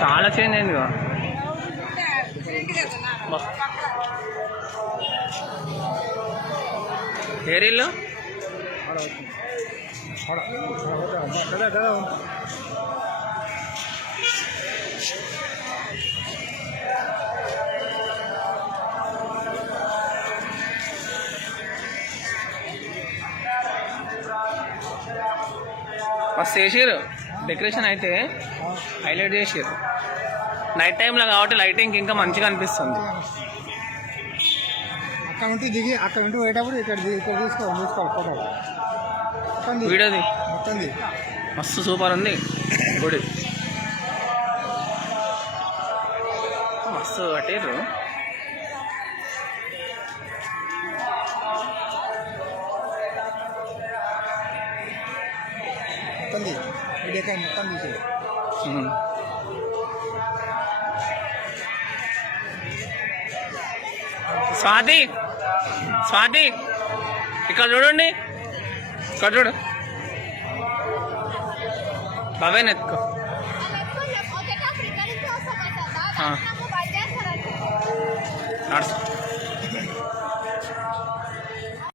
చాలా చేంజ్ అయింది కదా. ఏరీలో మస్తు చేసారు డెకరేషన్ అయితే హైలైట్ చేసారు. నైట్ టైంలో కాబట్టి లైటింగ్ ఇంకా మంచిగా అనిపిస్తుంది. అక్కడ ఉంటే దిగి అక్కడ ఉంటే పోయేటప్పుడు ఇక్కడ తీసుకోవాలి ఫోటో వీడియోది మొత్తం మస్తు సూపర్ ఉంది గుడి. మస్తు కట్టారు. మొత్తం వీడియో మొత్తం తీసేది. స్వాతి స్వాతి ఇక్కడ చూడండి, ఇక్కడ చూడు బాబాయ్ నెత్తుకో. నడుచు